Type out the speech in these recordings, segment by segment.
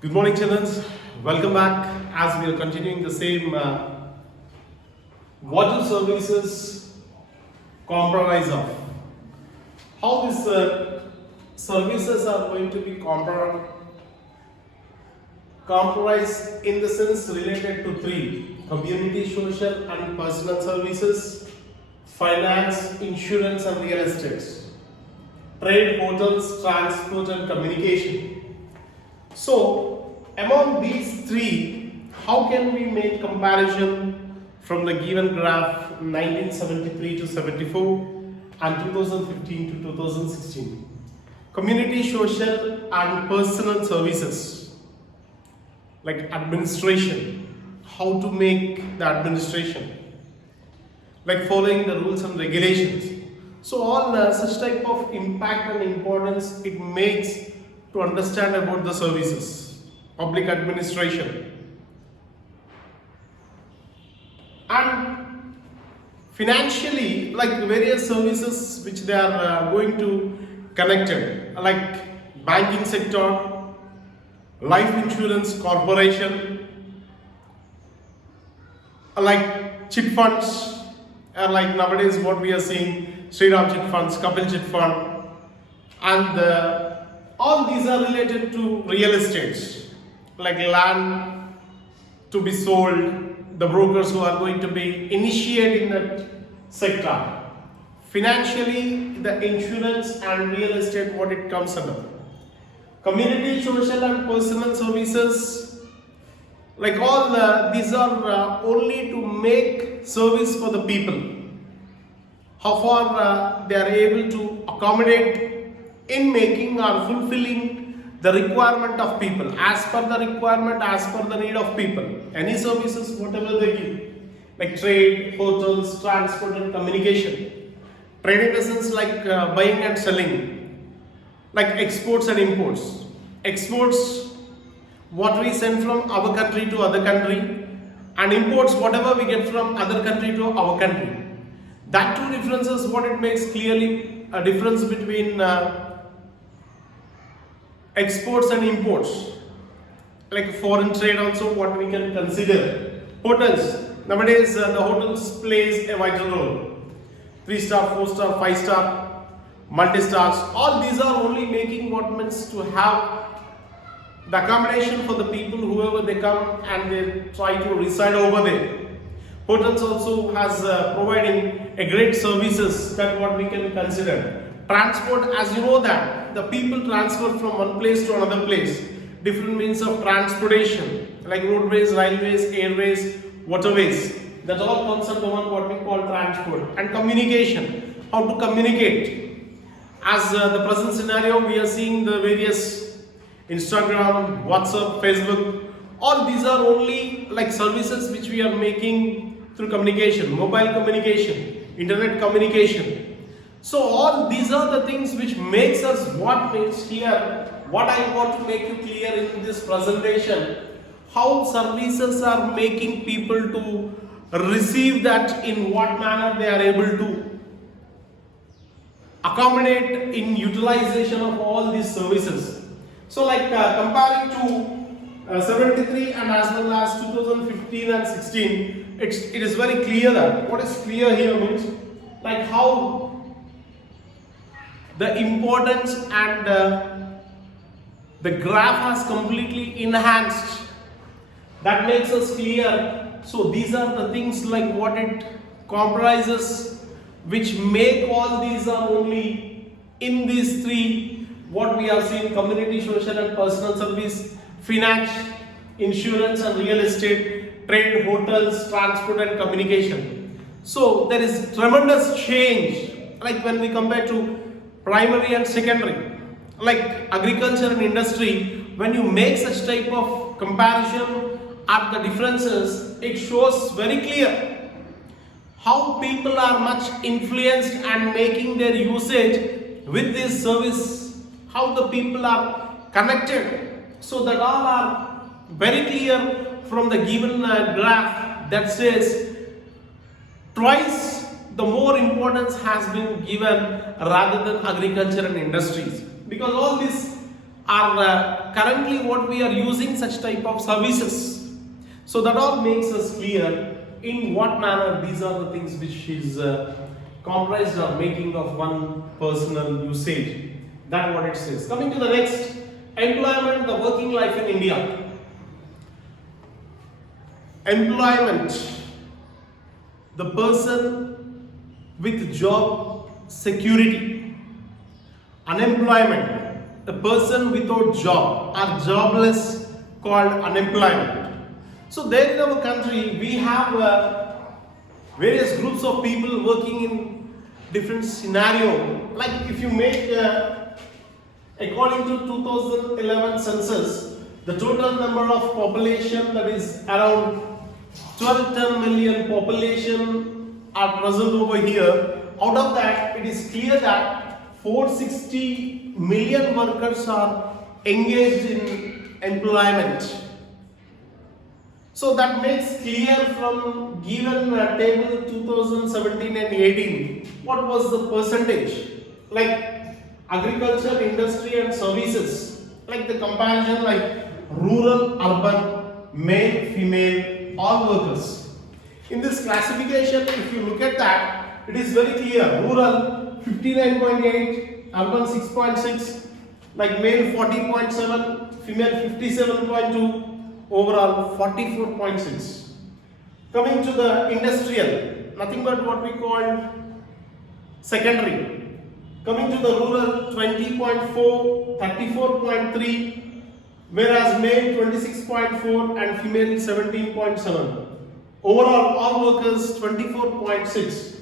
Good morning, children. Welcome back as we are continuing the same what do services comprise of. How these services are going to be comprised in the sense related to three: community, social, and personal services, finance, insurance, and real estate, trade, hotels, transport, and communication. So, among these three, how can we make comparison from the given graph 1973 to 74 and 2015 to 2016? Community, social, and personal services like administration. How to make the administration, like following the rules and regulations. So, all such type of impact and importance it makes to understand about the services, public administration, and financially, like various services which they are going to connected, like banking sector, life insurance corporation, like chit funds, like nowadays what we are seeing, Sriram chit funds, Kapil chit fund, and all these are related to real estate, like land to be sold, the brokers who are going to be initiating that sector. Financially, the insurance and real estate, what it comes under. Community, social, and personal services, like all these are only to make service for the people. How far they are able to accommodate in making or fulfilling the requirement of people, as per the requirement, as per the need of people. Any services, whatever they give, like trade, hotels, transport, and communication. Trade in the sense like buying and selling, like exports and imports. Exports, what we send from our country to other country, and imports, whatever we get from other country to our country. That two differences, what it makes clearly a difference between exports and imports, like foreign trade also what we can consider. Hotels, nowadays the hotels plays a vital role. 3-star, 4-star, 5-star, multi-stars, all these are only making what means to have the accommodation for the people whoever they come and they try to reside over there. Hotels also has providing a great services that what we can consider. Transport, as you know that the people transfer from one place to another place, different means of transportation like roadways, railways, airways, waterways, that all comes under one what we call transport. And communication, how to communicate. As the present scenario we are seeing the various Instagram, WhatsApp, Facebook, all these are only like services which we are making through communication, mobile communication, internet communication. So all these are the things which makes us what means here, what I want to make you clear in this presentation, how services are making people to receive that, in what manner they are able to accommodate in utilization of all these services. So like comparing to 73 and as well as 2015 and 16, it is very clear that what is clear here means like how the importance and the graph has completely enhanced. That makes us clear. So these are the things like what it comprises, which make all these are only in these three what we have seen: community, social, and personal service, finance, insurance, and real estate, trade, hotels, transport, and communication. So there is tremendous change, like when we compare to primary and secondary, like agriculture and industry. When you make such type of comparison at the differences, it shows very clear how people are much influenced and making their usage with this service, how the people are connected. So that all are very clear from the given graph that says twice the more importance has been given rather than agriculture and industries, because all these are currently what we are using such type of services. So that all makes us clear in what manner these are the things which is comprised or making of one personal usage. That's what it says. Coming to the next, employment, the working life in India. Employment, the person with job security. Unemployment, a person without job or jobless, called unemployment. So there in our country we have various groups of people working in different scenario. Like if you make according to 2011 census, the total number of population, that is around 12 million population are present over here. Out of that, it is clear that 460 million workers are engaged in employment. So that makes clear from given table 2017 and 18 what was the percentage. Like agriculture, industry and services, like the comparison, like rural, urban, male, female, all workers. In this classification, if you look at that, it is very clear. Rural 59.8, urban 6.6, like male 40.7, female 57.2, overall 44.6. Coming to the industrial, nothing but what we call secondary. Coming to the rural, 20.4, 34.3, whereas male 26.4 and female 17.7. Overall, all workers 24.6.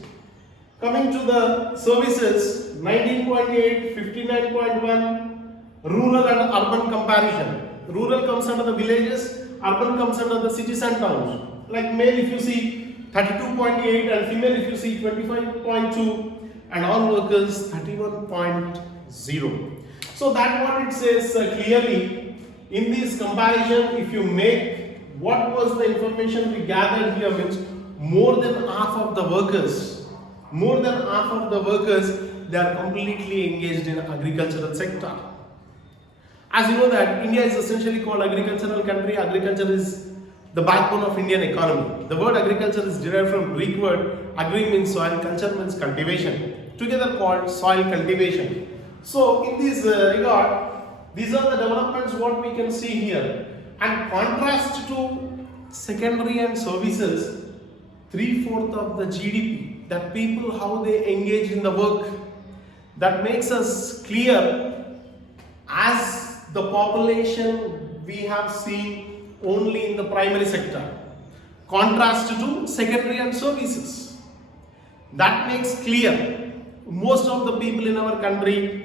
Coming to the services, 19.8, 59.1, rural and urban comparison. Rural comes under the villages, urban comes under the cities and towns. Like male if you see 32.8 and female if you see 25.2 and all workers 31.0. So that what it says clearly. In this comparison, if you make what was the information we gathered here, means more than half of the workers, they are completely engaged in agricultural sector. As you know that India is essentially called agricultural country. Agriculture is the backbone of Indian economy. The word agriculture is derived from Greek word agri means soil, culture means cultivation, together called soil cultivation. So in this regard, these are the developments what we can see here. And contrast to secondary and services, 3/4 of the GDP, that people how they engage in the work, that makes us clear as the population we have seen only in the primary sector. Contrast to secondary and services. That makes clear most of the people in our country.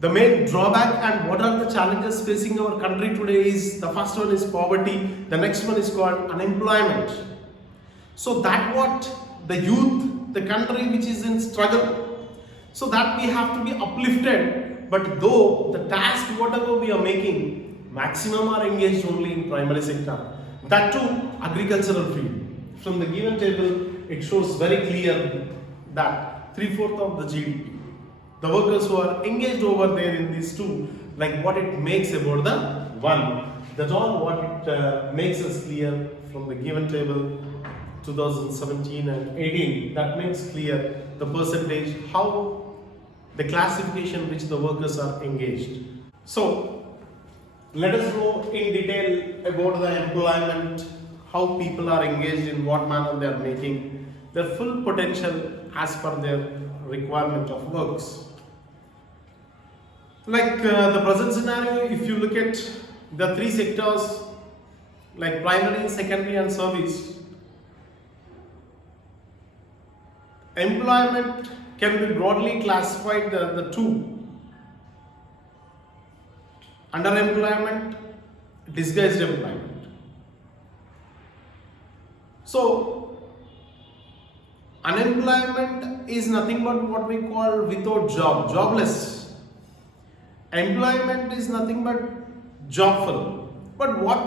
The main drawback and what are the challenges facing our country today is, the first one is poverty, the next one is called unemployment. So that what the youth, the country which is in struggle, so that we have to be uplifted. But though the task whatever we are making, maximum are engaged only in primary sector. That too agricultural field. From the given table it shows very clear that 3/4 of the GDP. The workers who are engaged over there in these two, like what it makes about the one. That's all what it makes us clear from the given table 2017 and 18. That makes clear the percentage, how the classification which the workers are engaged. So let us know in detail about the employment, how people are engaged, in what manner they are making their full potential as per their requirement of works. Like the present scenario, if you look at the three sectors like primary, secondary and service, employment can be broadly classified the two: underemployment, disguised employment. So unemployment is nothing but what we call without job, jobless. Employment is nothing but jobful. But what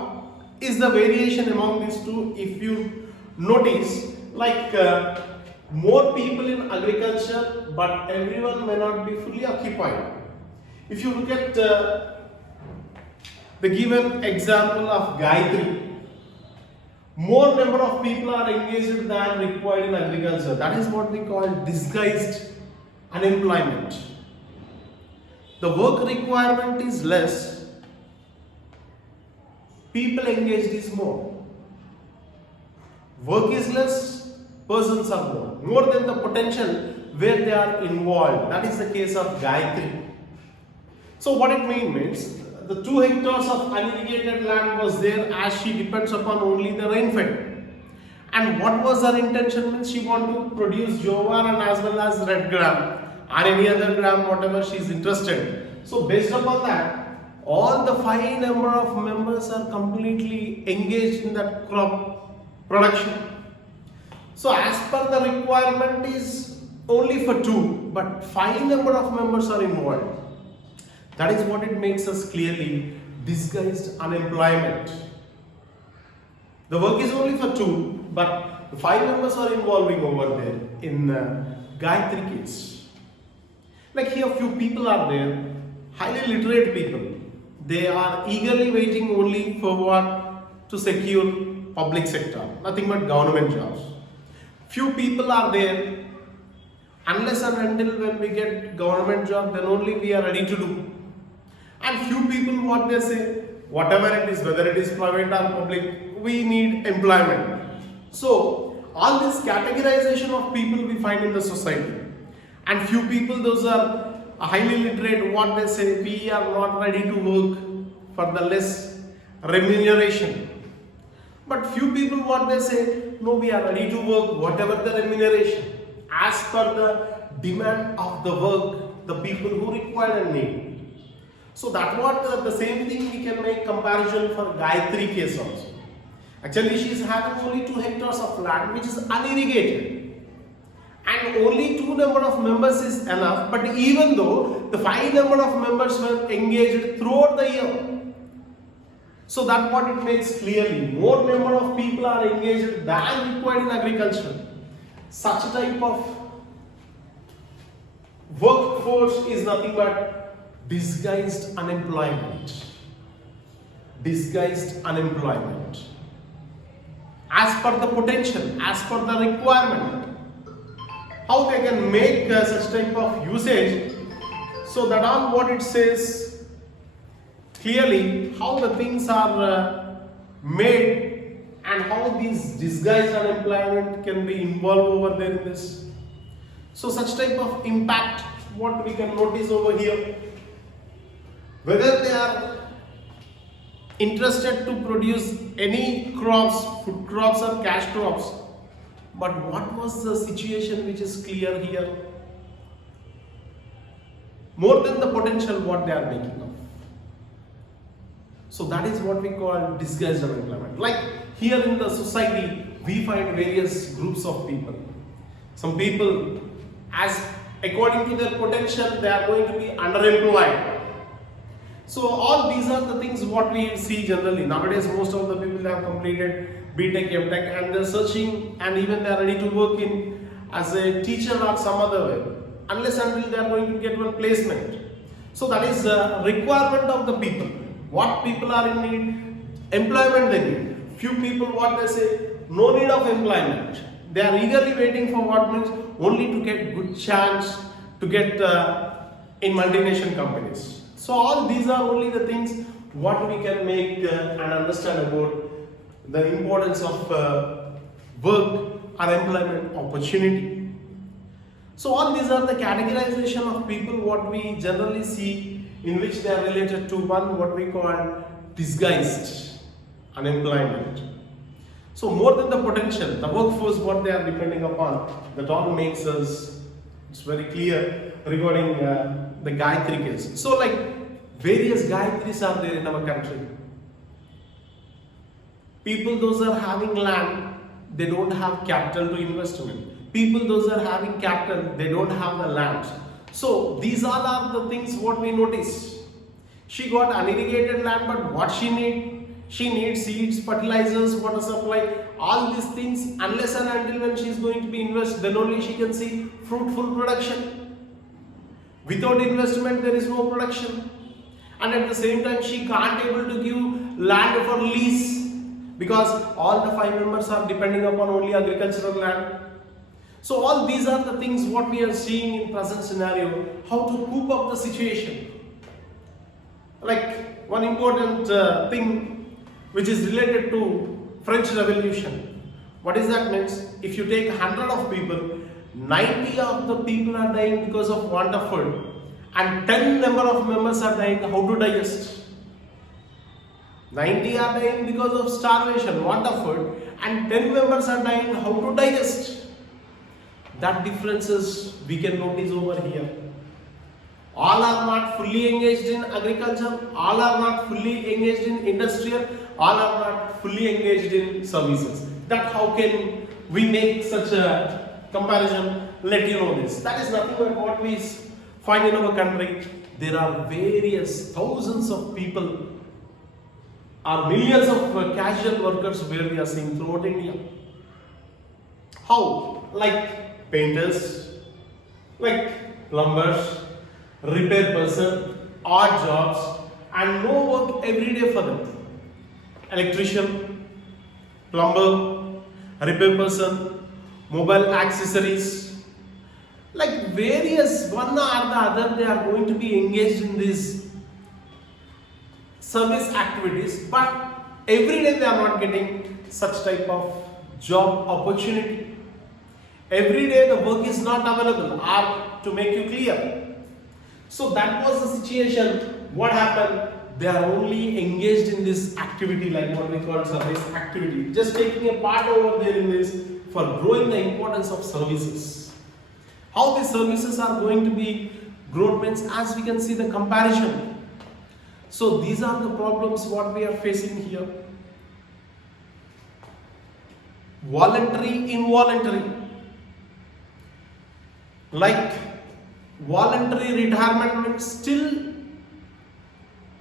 is the variation among these two? If you notice, like more people in agriculture, but everyone may not be fully occupied. If you look at The given example of Gayatri. More number of people are engaged than required in agriculture. That is what we call disguised unemployment. The work requirement is less, people engaged is more. Work is less, persons are more than the potential where they are involved. That is the case of Gayatri. So what it means, the 2 hectares of unirrigated land was there as she depends upon only the rainfall. And what was her intention means she want to produce jowar and as well as red gram or any other gram, whatever she is interested. So based upon that, all the 5 number of members are completely engaged in that crop production. So as per the requirement is only for 2, but 5 number of members are involved. That is what it makes us clearly disguised unemployment. The work is only for 2, but 5 members are involving over there in Gayatri case. Like here few people are there, highly literate people. They are eagerly waiting only for what? To secure public sector, nothing but government jobs. Few people are there, unless and until when we get government job, then only we are ready to do. And few people what they say, whatever it is, whether it is private or public, we need employment. So all this categorization of people we find in the society. And few people, those are highly literate, what they say, we are not ready to work for the less remuneration. But few people what they say, no, we are ready to work whatever the remuneration as per the demand of the work, the people who require and need. So that what the same thing we can make comparison for Gayatri case also. Actually she is having only 2 hectares of land which is unirrigated. And only 2 number of members is enough, but even though the 5 number of members were engaged throughout the year. So that what it makes clearly, more number of people are engaged than required in agriculture. Such type of workforce is nothing but disguised unemployment. Disguised unemployment. As per the potential, as per the requirement, how they can make such type of usage. So that all what it says clearly, how the things are made and how these disguised unemployment can be involved over there in this. So such type of impact what we can notice over here, whether they are interested to produce any crops, food crops or cash crops, but what was the situation which is clear here? More than the potential what they are making of. So that is what we call disguised unemployment. Like here in the society, we find various groups of people. Some people, as according to their potential, they are going to be underemployed. So all these are the things what we see generally. Nowadays most of the people have completed B.Tech, M.Tech and they are searching and even they are ready to work in as a teacher or some other way. Unless until they are going to get one placement. So that is the requirement of the people. What people are in need? Employment they need. Few people what they say, no need of employment. They are eagerly waiting for what means only to get good chance to get in multinational companies. So all these are only the things what we can make and understand about the importance of work or employment opportunity. So all these are the categorization of people what we generally see in which they are related to one what we call disguised unemployment. So more than the potential, the workforce what they are depending upon, that all makes us, it's very clear regarding the Gayatri case. So like various Gayatris are there in our country. People those are having land, they don't have capital to investment. People those are having capital, they don't have the land. So these all are the things what we notice. She got unirrigated land, but what she need? She needs seeds, fertilizers, water supply, all these things. Unless and until when she is going to be invest, then only she can see fruitful production. Without investment, there is no production. and at the same time she can't able to give land for lease because all the 5 members are depending upon only agricultural land. So all these are the things what we are seeing in present scenario, how to cope up the situation. Like one important thing which is related to French Revolution. What is that means? If you take 100 of people, 90 of the people are dying because of want of food, and 10 number of members are dying how to digest. 90 are dying because of starvation, want of food, and 10 members are dying how to digest. That differences we can notice over here. All are not fully engaged in agriculture, all are not fully engaged in industrial, all are not fully engaged in services. That how can we make such a comparison? Let you know this. That is nothing but what we find in our country. There are various thousands of people or millions of casual workers where we are seeing throughout India. How? Like painters, like plumbers, repair person, odd jobs, and no work every day for them. Electrician, plumber, repair person, mobile accessories, like various one or the other, they are going to be engaged in these service activities, but every day they are not getting such type of job opportunity. Every day the work is not available, or to make you clear. So that was the situation. What happened? They are only engaged in this activity, like what we call service activity, just taking a part over there in this for growing the importance of services. How these services are going to be grown means, as we can see the comparison. So these are the problems what we are facing here. Voluntary, involuntary. Like voluntary retirement means still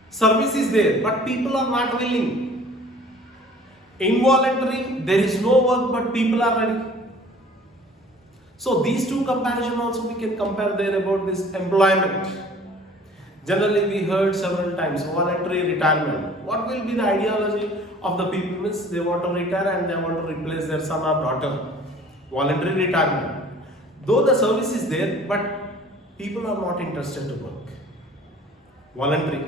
service is there, but people are not willing. Involuntary, there is no work, but people are ready. So these two comparison also we can compare there about this employment. Generally we heard several times voluntary retirement. What will be the ideology of the people? Means they want to retire and they want to replace their son or daughter. Voluntary retirement. Though the service is there, but people are not interested to work. Voluntary.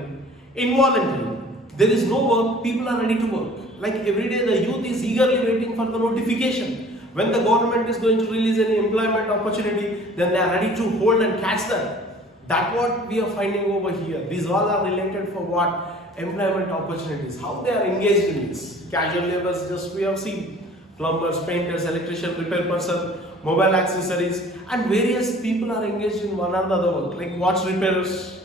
Involuntary. There is no work, people are ready to work. Like every day the youth is eagerly waiting for the notification. When the government is going to release any employment opportunity, then they are ready to hold and catch that. That's what we are finding over here. These all are related for what? Employment opportunities. How they are engaged in this. Casual laborers, just we have seen. Plumbers, painters, electrician, repair person, mobile accessories, and various people are engaged in one or the other work. Like watch repairers.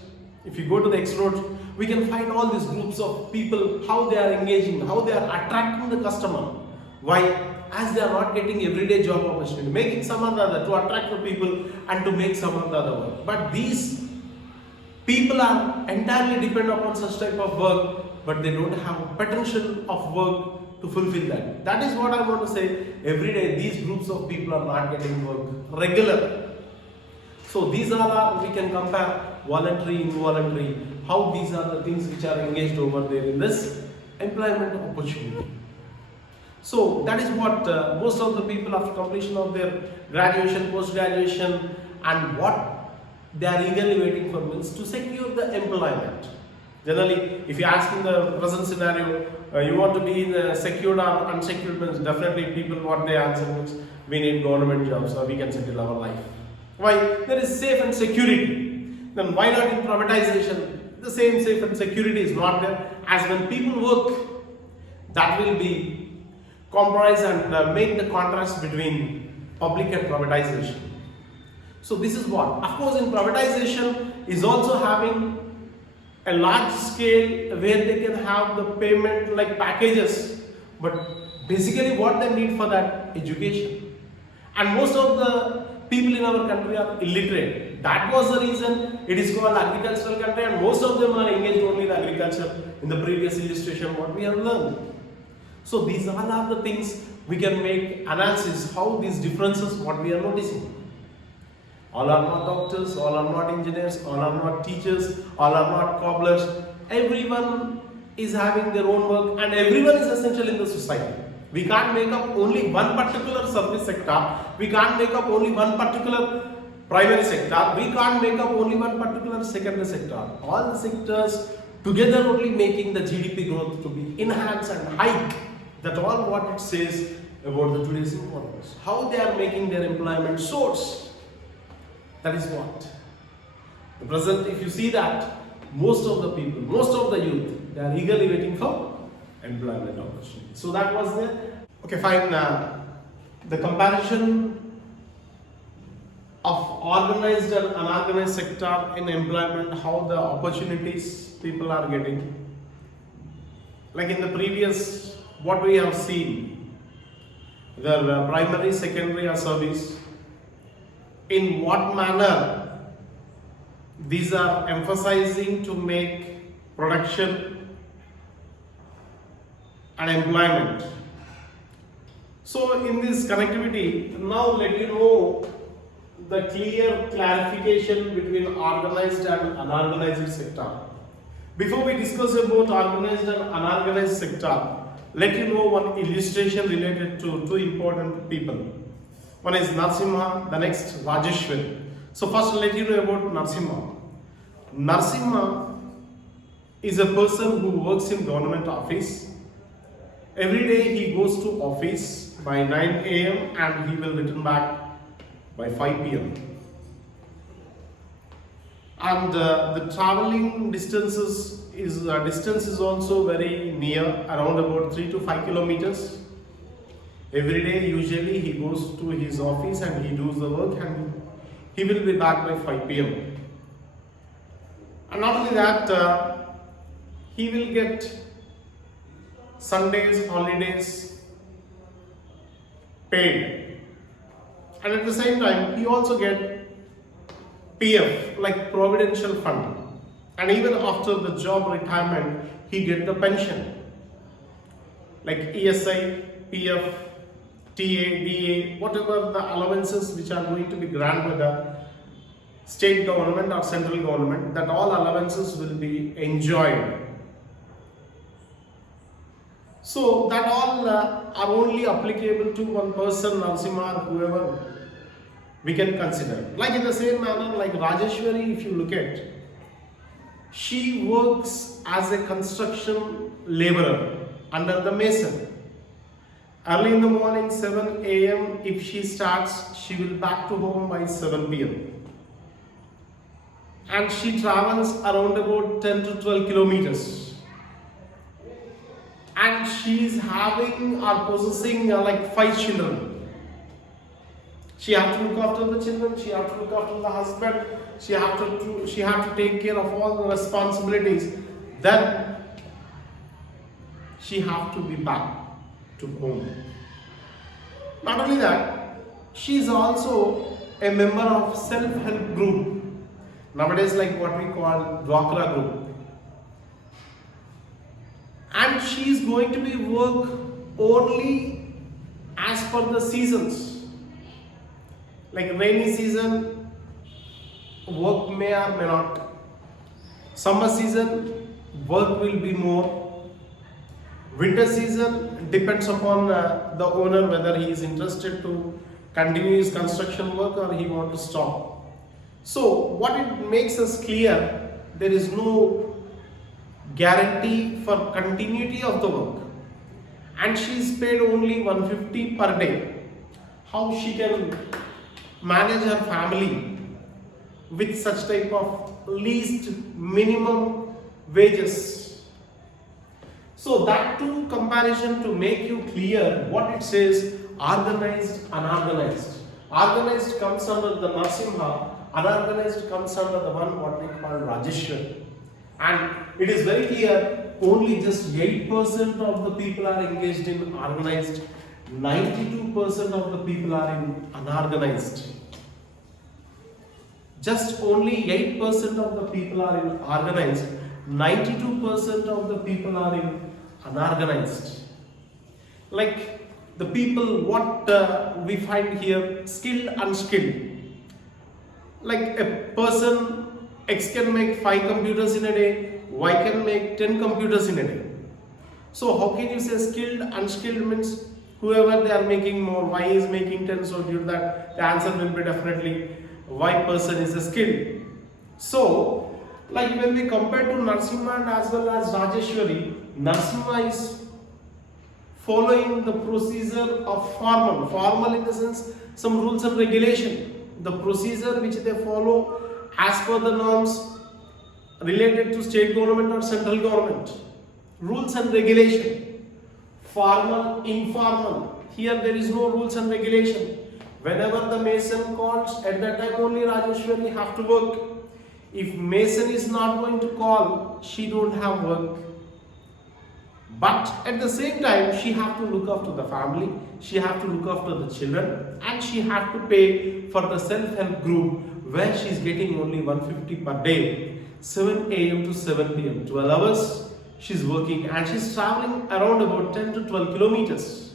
If you go to the X road, we can find all these groups of people, how they are engaging, how they are attracting the customer. Why? As they are not getting everyday job opportunity, making some or the other to attract the people and to make some or the other work. But these people are entirely dependent upon such type of work, but they don't have potential of work to fulfill that. That is what I want to say. Every day these groups of people are not getting work regular. So these are we can compare voluntary, involuntary, how these are the things which are engaged over there in this employment opportunity. So that is what most of the people after completion of their graduation, post-graduation, and what they are eagerly waiting for means to secure the employment. Generally, if you ask in the present scenario, you want to be in a secured or unsecured means, definitely people what they answer means we need government jobs or we can settle our life. Why? There is safe and security. Then why not in privatization? The same safe and security is not there. As when people work, that will be compromise and make the contrast between public and privatization. So this is what, of course, in privatization is also having a large scale where they can have the payment like packages, but basically what they need for that education. And most of the people in our country are illiterate. That was the reason it is called agricultural country, and most of them are engaged only in agriculture. In the previous illustration what we have learned. So these all are the things we can make analysis how these differences what we are noticing. All are not doctors, all are not engineers, all are not teachers, all are not cobblers. everyone is having their own work and everyone is essential in the society. We can't make up only one particular service sector, we can't make up only one particular primary sector, we can't make up only one particular secondary sector. All the sectors together only making the GDP growth to be enhanced and hike. That's all what it says about the today's economics. How they are making their employment source. That is what. The present, if you see that, most of the people, most of the youth, they are eagerly waiting for employment opportunity. So that was there. Okay, fine. The comparison of organized and unorganized sector in employment, how the opportunities people are getting. Like in the previous, what we have seen, the primary, secondary or service, in what manner these are emphasizing to make production and employment. So in this connectivity, now let you know the clear clarification between organized and unorganized sector. Before we discuss about organized and unorganized sector, let you know one illustration related to two important people. One is Narasimha, the next Rajeshwari. So first let you know about Narasimha. Narasimha is a person who works in government office. Every day he goes to office by 9 a.m. and he will return back by 5 p.m. And the traveling distance is also very near, around about 3 to 5 kilometers. Every day usually he goes to his office and he does the work and he will be back by 5 p.m. And not only that, he will get Sundays, holidays paid, and at the same time he also get PF, like Providential Fund, and even after the job retirement he get the pension like ESI, PF, TA, DA, whatever the allowances which are going to be granted by the state government or central government, that all allowances will be enjoyed. So that all are only applicable to one person, Narasimha, or whoever we can consider. Like in the same manner, like Rajeshwari, if you look at, she works as a construction laborer under the mason. Early in the morning, 7 a.m. if she starts, she will back to home by 7 p.m. And she travels around about 10 to 12 kilometers. And she is having or possessing like 5 children. She has to look after the children, she has to look after the husband, she has to take care of all the responsibilities. Then she has to be back to home. Not only that, she is also a member of self-help group. Nowadays, like what we call Dwakra group. And she is going to be work only as per the seasons. Like rainy season, work may or may not. Summer season, work will be more. Winter season depends upon the owner whether he is interested to continue his construction work or he wants to stop. So what it makes us clear, there is no guarantee for continuity of the work, and she is paid only 150 per day. How she can manage her family with such type of least minimum wages? So that too comparison to make you clear what it says organized, unorganized. Organized comes under the Narasimha, unorganized comes under the one what we call Rajeshwari. And it is very clear, only just 8% of the people are engaged in organized, 92% of the people are in unorganized. Just only 8% of the people are in organized, 92% of the people are in unorganized. Like the people, what we find here, skilled, unskilled. Like a person X can make 5 computers in a day, Y can make 10 computers in a day. So how can you say skilled, unskilled means whoever they are making more, Y is making 10, so due to that the answer will be definitely Y person is a skilled. So like when we compare to Narasimha and as well as Rajeshwari, Narasimha is following the procedure of formal. Formal in the sense some rules and regulation. The procedure which they follow as per the norms related to state government or central government. Rules and regulation. Formal, informal. Here there is no rules and regulation. Whenever the mason calls, at that time only Rajeshwari have to work. If mason is not going to call, she don't have work. But at the same time, she have to look after the family, she have to look after the children, and she have to pay for the self-help group where she is getting only 150 per day, 7 a.m. to 7 p.m. 12 hours she is working, and she is traveling around about 10 to 12 kilometers.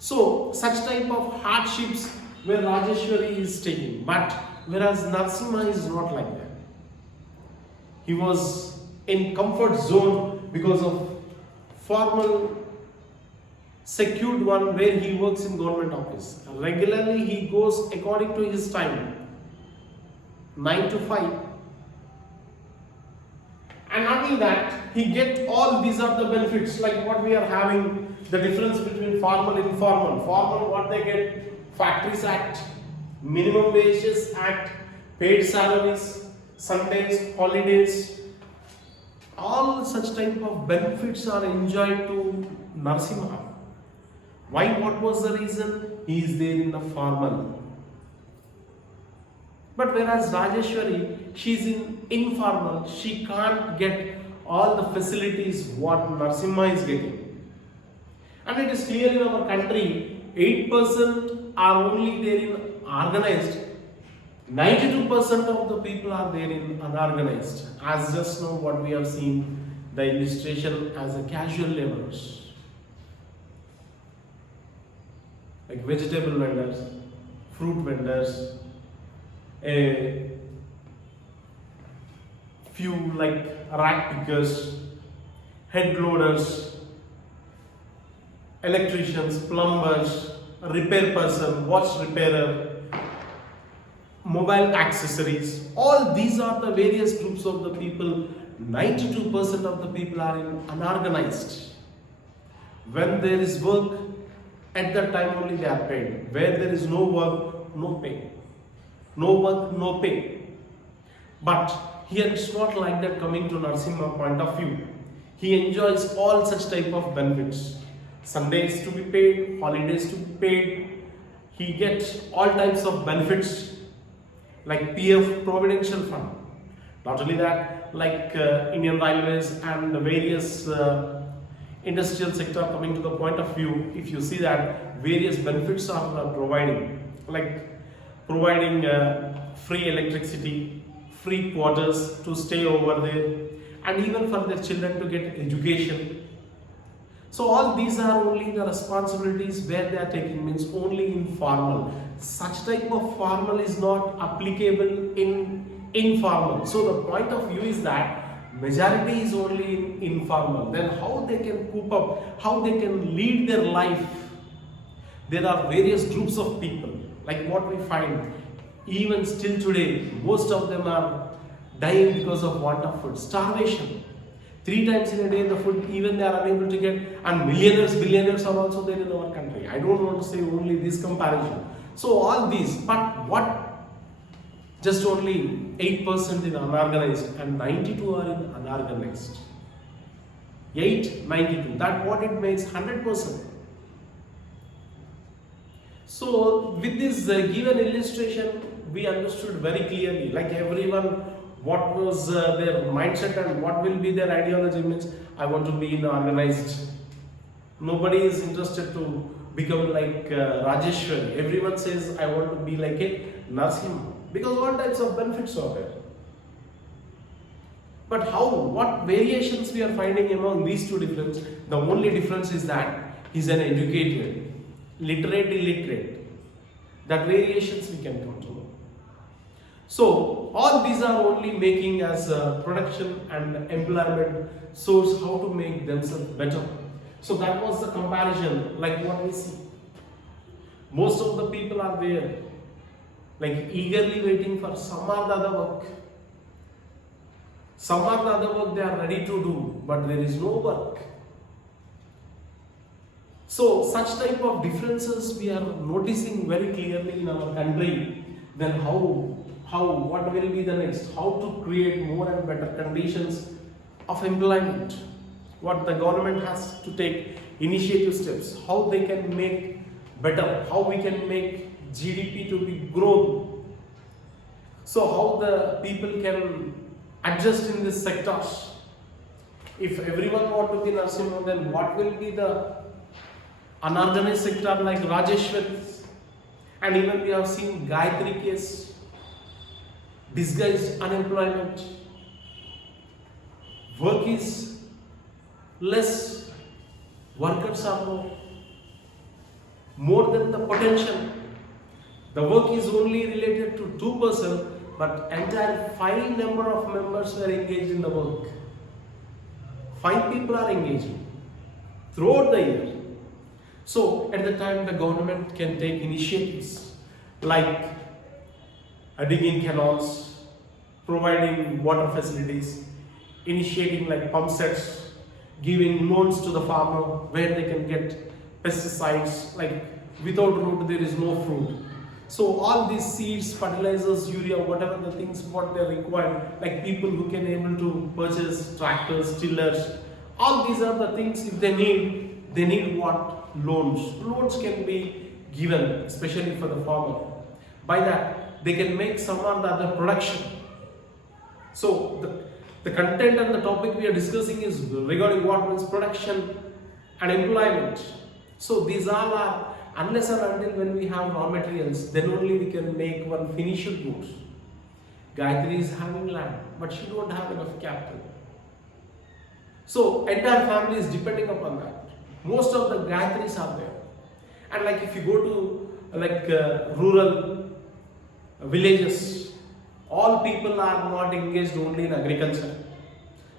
So such type of hardships where Rajeshwari is taking, but whereas Narasimha is not like that. He was in comfort zone because of formal secured one where he works in government office. Regularly he goes according to his time, 9 to 5. And not only that, he get all these are the benefits like what we are having, the difference between formal and informal. Formal what they get, Factories Act, Minimum Wages Act, paid salaries, Sundays, holidays. All such type of benefits are enjoyed to Narasimha. Why? What was the reason? He is there in the formal. But whereas Rajeshwari, she is in informal, she can't get all the facilities what Narasimha is getting. And it is clear in our country, 8% are only there in organized. 92% of the people are there in unorganized. As just now what we have seen, the illustration as a casual laborers. Like vegetable vendors, fruit vendors, a few like rack pickers, head loaders, electricians, plumbers, repair person, watch repairer, mobile accessories. All these are the various groups of the people. 92% of the people are in unorganized. When there is work, at that time only they are paid. Where there is no work, no pay. No work, no pay. But here it's not like that coming to Narasimha point of view. He enjoys all such type of benefits. Sundays to be paid, holidays to be paid. He gets all types of benefits like PF Providential Fund. Not only that, like Indian Railways and the various industrial sector coming to the point of view, if you see that various benefits are providing, like providing free electricity, free quarters to stay over there, and even for their children to get education. So all these are only the responsibilities where they are taking, means only in formal. Such type of formal is not applicable in informal. So the point of view is that majority is only in informal. Then how they can cope up, how they can lead their life. There are various groups of people, like what we find, even still today, most of them are dying because of want of food, starvation. 3 times in a day the food even they are unable to get, and millionaires, billionaires are also there in our country. I don't want to say only this comparison. So all these, but what? Just only 8% in unorganized and 92 are in unorganized. 8, 92, that what it makes 100%. So with this given illustration, we understood very clearly, like everyone, what was their mindset and what will be their ideology. Means I want to be in organized. Nobody is interested to become like Rajeshwari. Everyone says I want to be like a Narasimha, because all types of benefits are there. But how, what variations we are finding among these two differences? The only difference is that he is an educated, literate, illiterate. That variations we can come to know. So all these are only making as a production and employment source how to make themselves better. So that was the comparison, like what we see. Most of the people are there, like eagerly waiting for some or the other work. Some or the other work they are ready to do, but there is no work. So such type of differences we are noticing very clearly in our country. Then what will be the next? How to create more and better conditions of employment? What the government has to take initiative steps, how they can make better, how we can make GDP to be grown. So how the people can adjust in these sectors. If everyone want to be nursing home, then what will be the unorganized sector like Rajeshwari? And even we have seen Gayatri case, disguised unemployment. Work is less, workers are more than the potential. The work is only related to 2%, but entire 5 number of members were engaged in the work. 5 people are engaging throughout the year. So at the time the government can take initiatives like digging canals, providing water facilities, initiating like pump sets, giving loans to the farmer where they can get pesticides, like without root there is no fruit. So all these seeds, fertilizers, urea, whatever the things what they require, like people who can able to purchase tractors, tillers, all these are the things if they need what? Loans. Loans can be given, especially for the farmer. By that, they can make some or the other production. So the content and the topic we are discussing is regarding what means production and employment. So these all are, unless and until when we have raw materials, then only we can make one finished goods. Gayatri is having land, but she don't have enough capital. So entire family is depending upon that. Most of the Gayatris are there. And like if you go to like rural villages, all people are not engaged only in agriculture.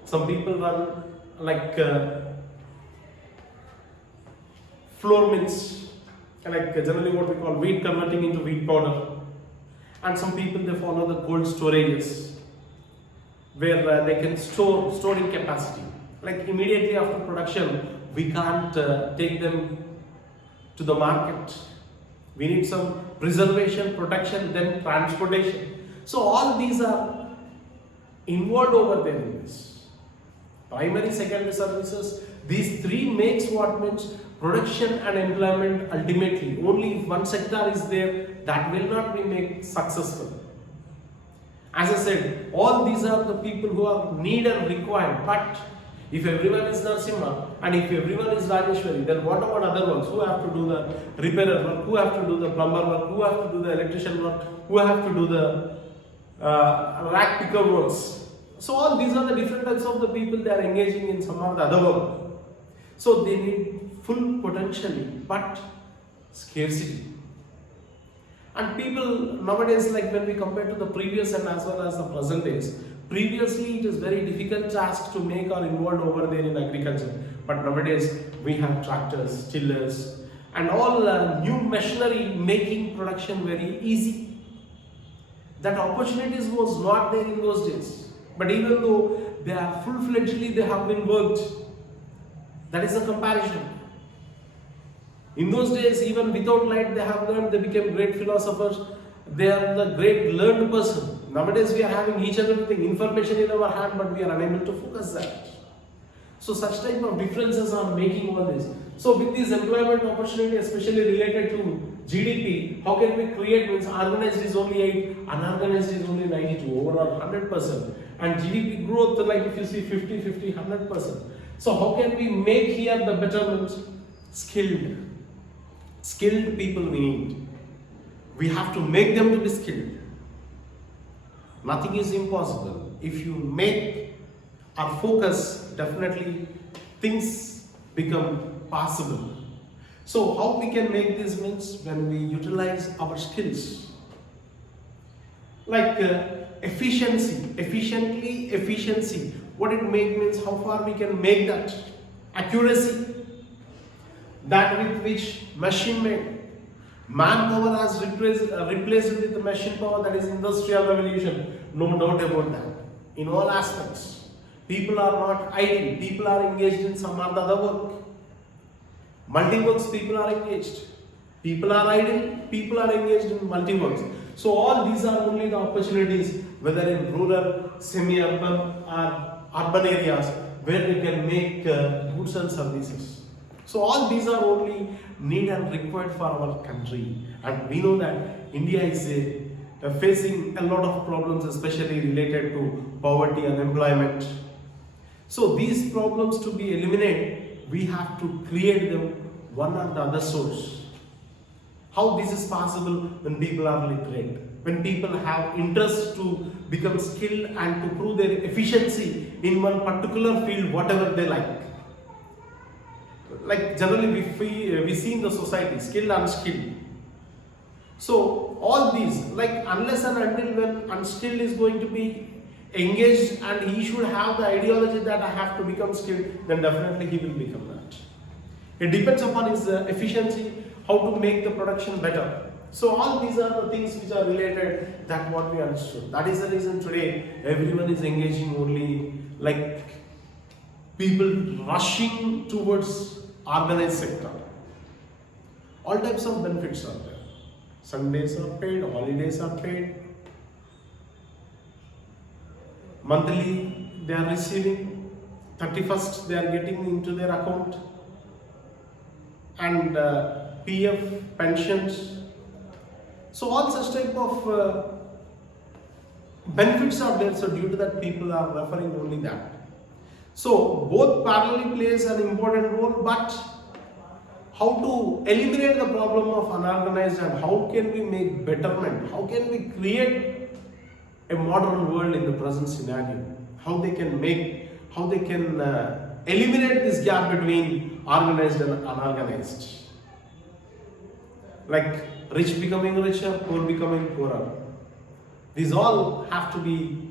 Some people run like flour mills, like generally what we call wheat converting into wheat powder. And some people they follow the cold storages where they can storing capacity. Like immediately after production, we can't take them to the market. We need some preservation, protection, then transportation. So all these are involved over there in this. Primary, secondary services, these three makes what means production and employment ultimately. Only if one sector is there, that will not be made successful. As I said, all these are the people who are need and required, but if everyone is Narasimha and if everyone is Rajeshwari, then what about other works? Who have to do the repairer work? Who have to do the plumber work? Who have to do the electrician work? Who have to do the rack picker works? So all these are the different types of the people they are engaging in some or the other work. So they need full potentially, but scarcity. And people nowadays, like when we compare to the previous and as well as the present days, previously it is very difficult task to make or involved over there in agriculture. But nowadays we have tractors, tillers and all new machinery making production very easy. That opportunities was not there in those days. But even though they are full-fledgedly, they have been worked. That is a comparison. In those days, even without light, they have learned, they became great philosophers. They are the great learned person. Nowadays, we are having each and everything, information in our hand, but we are unable to focus that. So, such type of differences are making all this. So, with this employment opportunity, especially related to GDP, how can we create? Means organized is only 8, unorganized is only 92, overall 100%. And GDP growth, like if you see 50, 100%. So, how can we make here the betterment? Skilled people we need. We have to make them to be skilled. Nothing is impossible. If you make our focus, definitely things become possible. So how we can make this means when we utilize our skills. Like efficiency. What it means how far we can make that. Accuracy, that with which machine made. Manpower has replaced with the machine power, that is industrial revolution, no doubt about that. In all aspects, people are not idle, people are engaged in some or the other work. Multi-works, people are engaged. People are idle, people are engaged in multi-works. So all these are only the opportunities, whether in rural, semi-urban or urban areas, where we can make goods and services. So all these are only need and required for our country. And we know that India is facing a lot of problems, especially related to poverty and unemployment. So these problems to be eliminated, we have to create them one or the other source. How this is possible? When people are literate, when people have interest to become skilled and to prove their efficiency in one particular field, whatever they like. Like generally we see in the society, skilled and unskilled. So all these, like unless and until when unskilled is going to be engaged and he should have the ideology that I have to become skilled, then definitely he will become that. It depends upon his efficiency, how to make the production better. So all these are the things which are related, that what we understood. That is the reason today everyone is engaging only, like people rushing towards organized sector. All types of benefits are there. Sundays are paid, holidays are paid. Monthly they are receiving, 31st they are getting into their account. And PF, pensions. So all such type of benefits are there. So due to that, people are referring only that. So both parallelly plays an important role, but how to eliminate the problem of unorganized and how can we make betterment? How can we create a modern world in the present scenario? How they can eliminate this gap between organized and unorganized. Like rich becoming richer, poor becoming poorer. These all have to be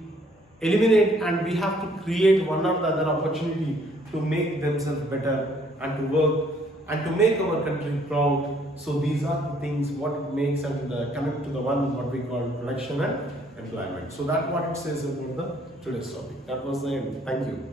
eliminated, and we have to create one or the other opportunity to make themselves better and to work and to make our country proud. So these are the things what makes and connect to the one what we call production and employment. So that's what it says about the today's topic. That was the end. Thank you.